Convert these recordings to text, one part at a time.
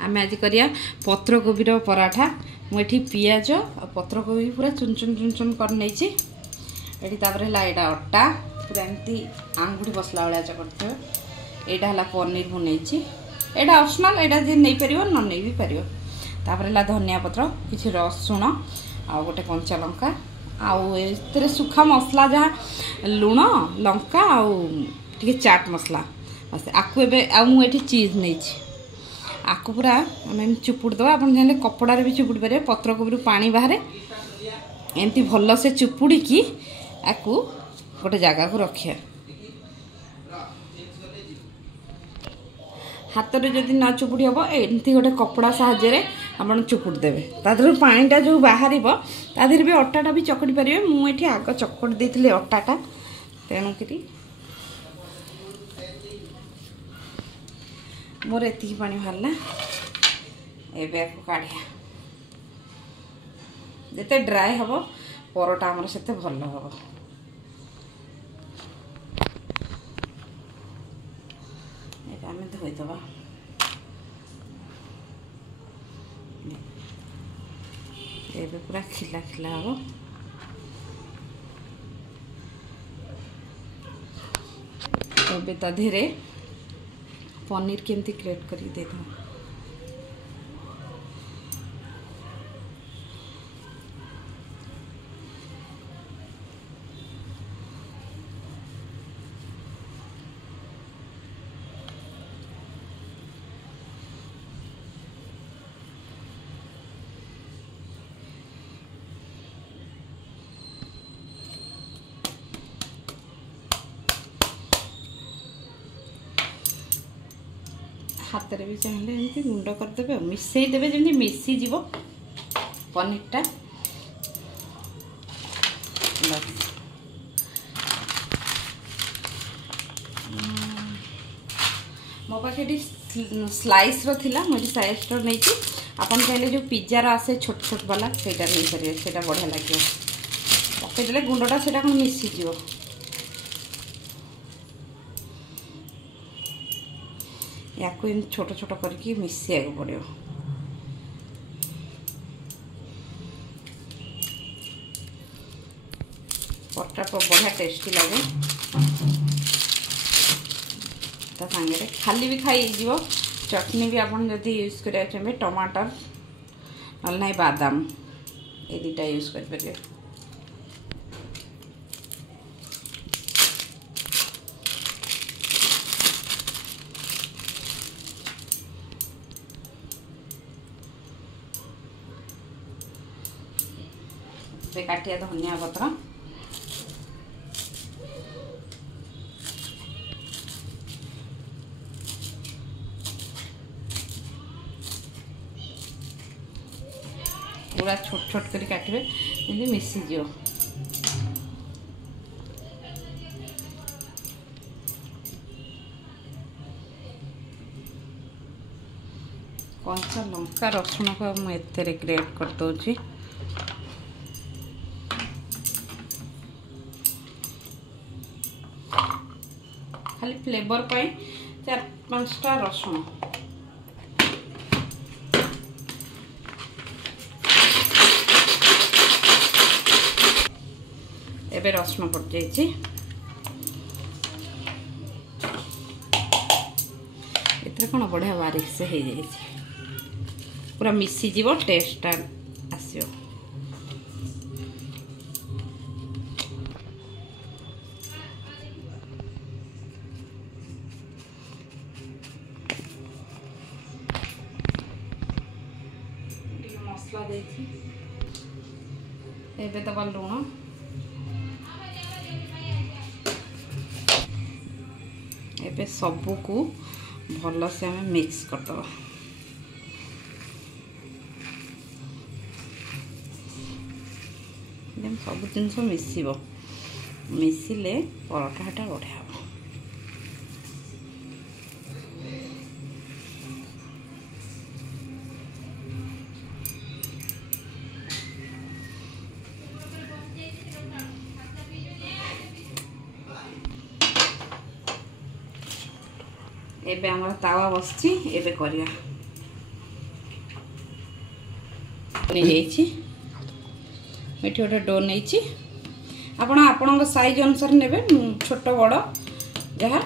आम आज करिया पत्रकोबी पराठा। मुझे पियाज और पत्रकोबी पूरा चुन चुन चुन चुन कर नहीं ये अटा पूरा एमती आंगुठी बसला भाया चकटे। यहाँ है पनीर मुझे यहाँ ऑप्शनल यहाँ जी नहीं पार न नहीं भी पार। तापर धनिया पत्र किसी रसुण आ गोटे कंचा लंका आउ सुखा मसला जहाँ लुण लंका आउ चाट मसला बस आपको मुझे चीज नहीं आपको पूरा आम चुपुड़ दबा। आप चाहिए कपड़े भी चुपुड़ पारे पत्रकोबी पानी बाहर एमती भल से चुपुड़ी की आपको गोटे जगह को रखिए। हाथ में जदि न चुपुड़ी हम एमती गोटे कपड़ा साहाय्य आप चुपुड़ देवे तादर पानीटा जो बाहर तादर भी अटाटा भी चकड़ी पारे। मुझे आग चकड़ी देती अटाटा तेणुक मोर एति पानी बाहरला एवं काढ़िया जिते ड्राए हम परोटा आमर से भल हम। आम धोईदबा एबे पूरा खिला खिला हम। एबे ता धीरे पनीर केमती ग्रेट कर दे दो। हाथ में भी चाहिए एमती गुंड करदे मिसई देवे जमी मिसीज पनीरटा मो पाखे स्लाइस रा मुझे स्लाइस नहीं आप चाहिए जो पिज्जार आसे छोट छोट वाला से नहीं पारे से बढ़िया लगे पकईदे गुंडटा से कौन मिसीज या छोट छोट करके मिसैया पड़ो। परोटा बढ़िया टेस्टी लगे ता सांगे खाली भी खाई चटनी भी आपन जदि यूज करिया चाहिए टमाटर ना नहीं बादाम ये दुटा यूज कर पारे। काटिया धनिया पत्र पूरा छोट छोट कर काटे मिसीज कंचा लंका रसुण को मुझे ग्रेट कर दूची। खाली फ्लेवर पाई 4-5टा रसुण एबे रसुण पड़ जाइए एते कौन बढ़िया बारीक से हो जाए पूरा मिसीज टेस्टा आसो। मसला एबे दबा लुण एबे सबू को भल से हमें मिक्स करदबा। सब जिनस मिसिले परोटाटा बढ़िया हम। एबे आमर तावा बसची एबे करिया नहीं जाइए ये गोटे डो नहीं आपण साइज अनुसार ने छोट बड़ जहाँ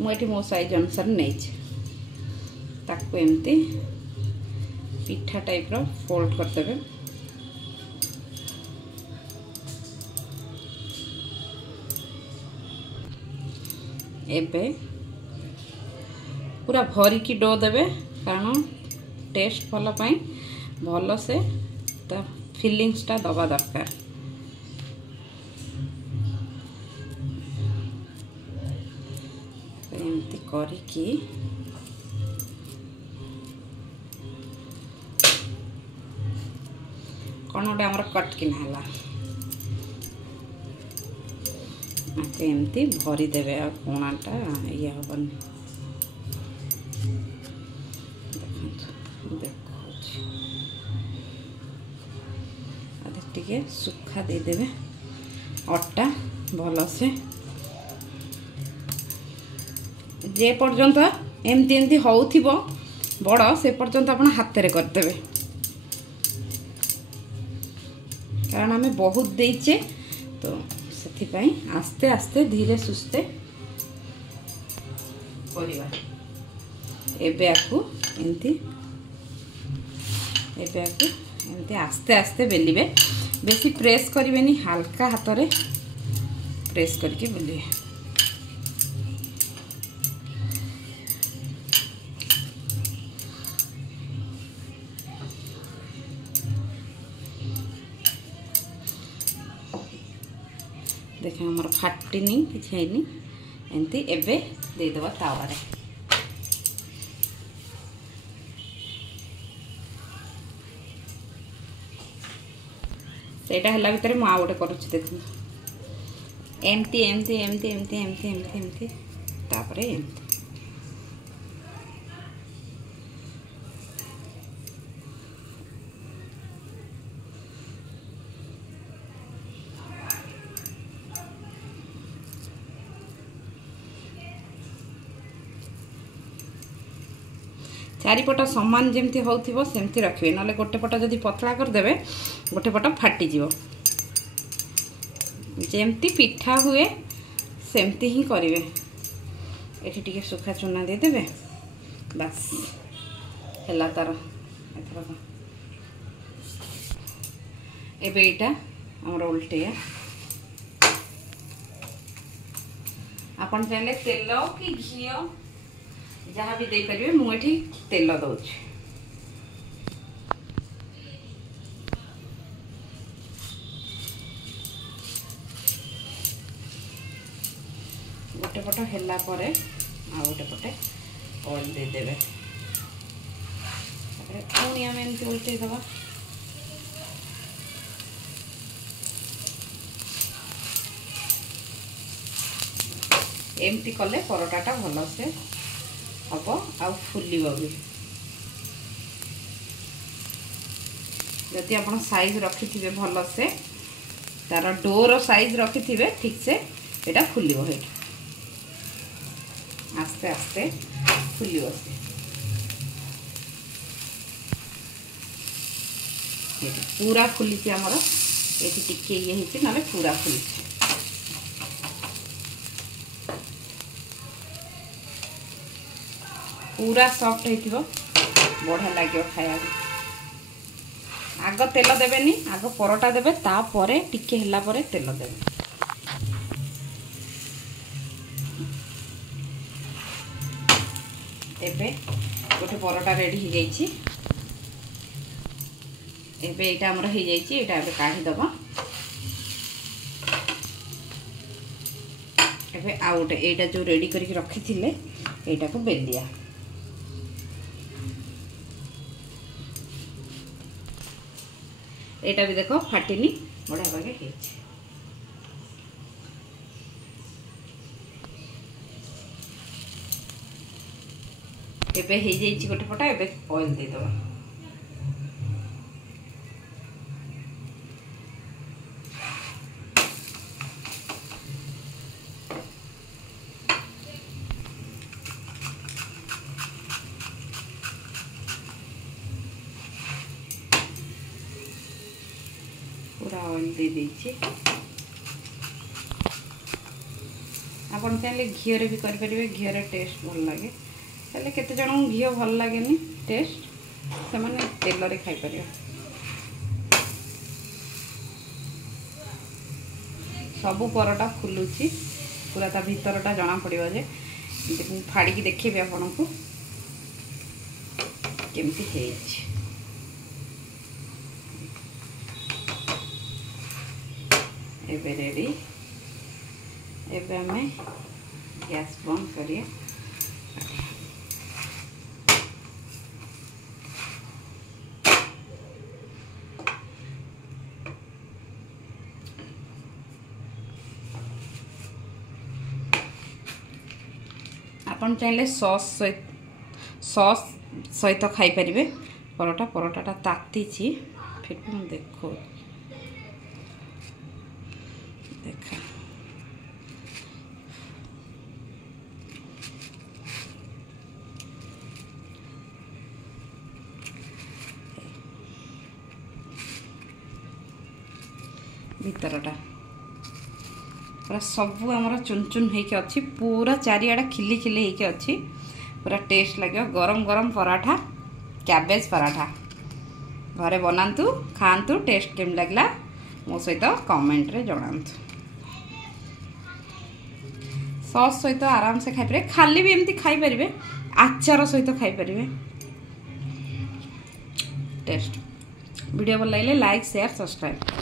मुझे मो साइज अनुसार नहीं ताकू एमती पिठा टाइप रो फोल्ड करदेवे एबे पूरा भरिकी डो देवे कारण टेस्ट भल पाई भल से ता फिलिंग्स टा दबा दरकार एमती करिकी कौन गोटे आमर कटकिना है एमती भरीदेवे आ कोणाटा ये हेनी देखते सुखा देदेवे अट्टा भल से जे पर्यंत एमती एमती होउथिबो बड़ से पर्यंत आपण हाथ रे करदेवे कारण आम बहुत देचे तो से आस्ते आस्ते धीरे सुस्ते करवा एमती आस्ते आस्ते बेलिबे बेसी प्रेस करें हल्का हाथ रे प्रेस करके बेलिबे देखें आमर फाटिनी किसी है एमती एबे देदेवा तावारे सेटा हला भितर मु आ गोटे करूछि देखु एमती एमती एमती एमती एमती एमती एमती तापरे एमती चारिपट समान जमती होथिबो सेमती रखिबे नले गोटे पट जदि पतला कर देबे गोटे पट फाटी जिवो जेमती पिठा हुए सेमती ही करिवे एठी टिके सुखा चूना दे देबे बस हला तार एथरा एबे एटा हमर उल्टिया आपण चाहे तेल कि घी जहाँ भी दे पारे मुझे तेल दौच गोटे पट है गोटे पटे ऑयल देदेवे पुणी आम एमती उल्टे दबा एमती कले परोटाटा भल से हम आ फुलिब भी जदि आप साइज रखि थे भल से तार डोर साइज रखि थे ठीक से यहाँ फुलिब है आस्ते आस्ते फुलिब से पूरा फुली आमर ये टिके ये ना पूरा फुली पूरा सॉफ्ट होइथिबो बढ़िया लगे खाया आग तेल देबेनी आग परोटा देबे तापरे टिके हिला परे तेल देबे एबे गोटे परोटा रेडी हो जाइछि एबे एटा हमर हो जाइछि एटा एबे काढी दबा एबे आ गोटे एटा जो रेडी करके रखी थिले एटा को बेलिया एटा भी देखो फाटिनी बढ़िया भागे एबे हो जाइछि गोटे पटा एबे ऑयल दे दबा ऑयल दे देछि आपन चाहे घी रे भी कर परिबे घी रे टेस्ट भल लागे हेले केते जण घी भल लागेनी टेस्ट से माने तेल रे खाइ परिबे सबु परोटा फुलुची पूरा ता भीतरटा जना पड़िबो जे फाड़ी की देखिबे आपन को केमती हेछि एबे रेडी एबे हमें गैस बंद करिए आपन चाहे सॉस सहित खाई परिबे परोटाटा ताती छी फिर भी हम देखो देखा भीतरटा पूरा सबू आमर चुन चुन होके अच्छी पूरा चारिआडा खिली खिली होके अच्छी पूरा टेस्ट लगे गरम गरम पराठा कैबेज पराठा घरे बनातु खातु टेस्ट केम लगला मो सहित कमेंट रे जणातु सॉस सहित आराम से खाई पारे खाली भी एमती खाई पारे आचार सहित खाई पारे टेस्ट वीडियो भल लगे लाइक शेयर सब्सक्राइब।